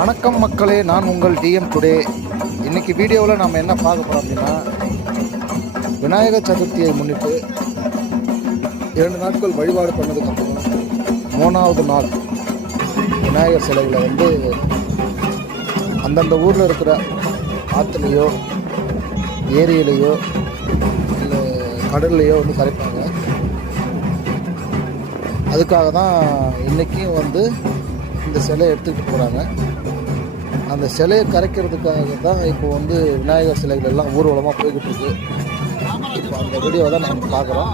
வணக்கம் மக்களே நான் உங்கள் டிஎம் டுடே இன்னைக்கு வீடியோவில் நம்ம என்ன பார்க்க போகிறோம் அப்படின்னா விநாயகர் சதுர்த்தியை முன்னிட்டு இரண்டு நாட்கள் வழிபாடு பண்ணதுக்கப்புறம் மூணாவது நாள் விநாயகர் சிலையில் வந்து அந்தந்த ஊரில் இருக்கிற ஆற்றுலையோ ஏரியிலையோ இல்லை கடல்லையோ வந்து கரைப்பாங்க. அதுக்காக தான் இன்றைக்கும் வந்து இந்த சிலையை எடுத்துக்கிட்டு போகிறாங்க அந்த சிலையை கரைக்கிறதுக்காக தான் இப்போ வந்து விநாயகர் சிலைகள் எல்லாம் ஊர்வலமாக போய்கிட்டு இருக்கு இப்போ அந்த வீடியோவை தான் நாங்கள் பார்க்குறோம்.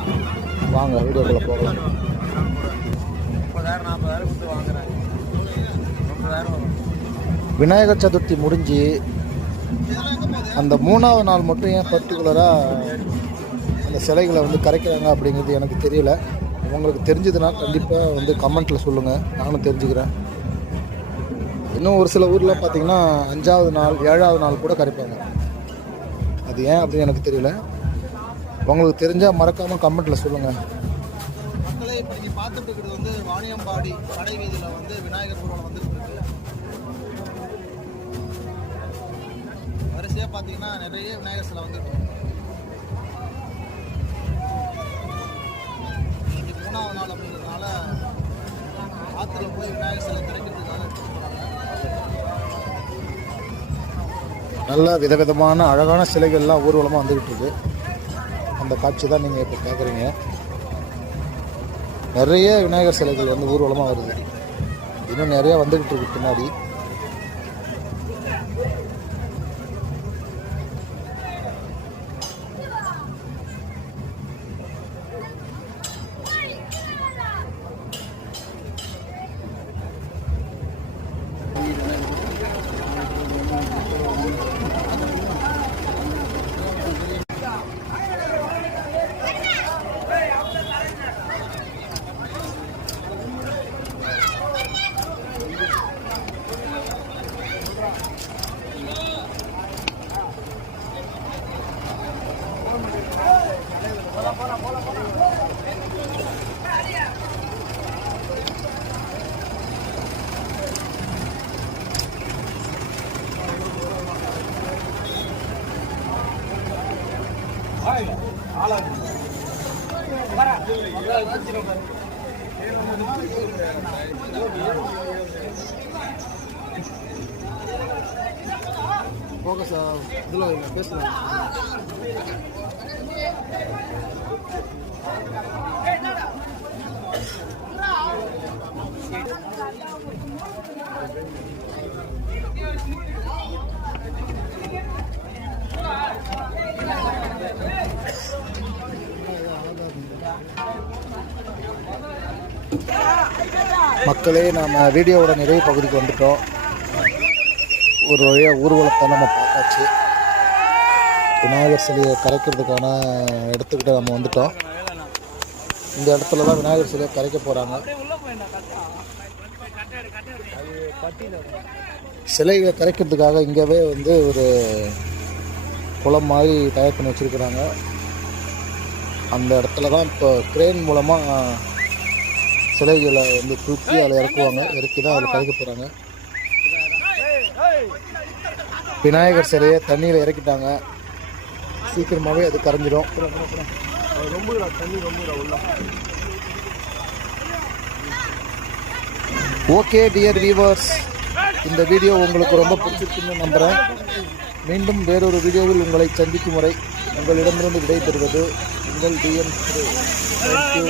வாங்க வீடியோக்குள்ளே போகலாம். முப்பதாயிரம் நாற்பதாயிரம் கொடுத்து வாங்குறாங்க முப்பதாயிரம் விநாயகர் சதுர்த்தி முடிஞ்சு அந்த மூணாவது நாள் மட்டும் ஏன் பர்டிகுலராக அந்த சிலைகளை வந்து கரைக்கிறாங்க அப்படிங்கிறது எனக்கு தெரியல. உங்களுக்கு தெரிஞ்சதுன்னா கண்டிப்பாக வந்து கமெண்ட்டில் சொல்லுங்கள் நானும் தெரிஞ்சுக்கிறேன். இன்னும் ஒரு சில ஊரில் பார்த்தீங்கன்னா அஞ்சாவது நாள் ஏழாவது நாள் கூட கரைப்பாங்க அது ஏன் அப்படின்னு எனக்கு தெரியல. உங்களுக்கு தெரிஞ்சால் மறக்காமல் கமெண்ட்டில் சொல்லுங்கள் மக்களே இப்போ நீங்கள் பார்த்துட்டு இருக்கிறது வந்து வாணியம்பாடி கடை வீதியில் வந்து விநாயகர் ஊர்வலம் வந்துட்டு வரிசையாக பார்த்தீங்கன்னா நிறைய விநாயகர் சிலை வந்துட்டு இன்னைக்கு மூணாவது நாள் அப்படிங்கிறதுனால ஆற்றுல போய் விநாயகர் சிலை கிடைக்கும் நல்ல விதவிதமான அழகான சிலைகள்லாம் ஊர்வலமாக வந்துக்கிட்டு இருக்கு. அந்த காட்சி தான் நீங்கள் இப்போ பார்க்குறீங்க நிறைய விநாயகர் சிலைகள் வந்து ஊர்வலமாக வருது. இன்னும் நிறைய வந்துக்கிட்டு இருக்கு பின்னாடி. போக சார் இதில் பேசுகிறேன் மக்களே நாம் வீடியோவோட நிறைவு பகுதிக்கு வந்துட்டோம். ஒரு வழியாக ஊர்வலத்தை நம்ம பார்த்தாச்சு. விநாயகர் சிலையை கரைக்கிறதுக்கான இடத்துக்கிட்ட நம்ம வந்துட்டோம். இந்த இடத்துல தான் விநாயகர் சிலையை கரைக்க போகிறாங்க சிலைகளை கரைக்கிறதுக்காக இங்கேவே வந்து ஒரு குளம் மாதிரி தயார் பண்ணி வச்சுருக்குறாங்க. அந்த இடத்துல தான் இப்போ கிரேன் மூலமாக சிலைகளை வந்து தூக்கி அதில் இறக்குவாங்க. இறக்கி தான் அதில் கரைக்க போகிறாங்க விநாயகர் சிலையை தண்ணியில் இறக்கிட்டாங்க. சீக்கிரமாகவே அது கரைஞ்சிடும். ரொம்ப தண்ணி ரொம்ப உள்ள ஓகே டியர் வியூவர்ஸ். இந்த வீடியோ உங்களுக்கு ரொம்ப பிடிச்சிருக்குன்னு நம்புகிறேன் மீண்டும் வேறொரு வீடியோவில் உங்களை சந்திக்கும் முறை உங்களிடமிருந்து விடைபெறுவது உங்கள் டிஎம் தேங்க்யூ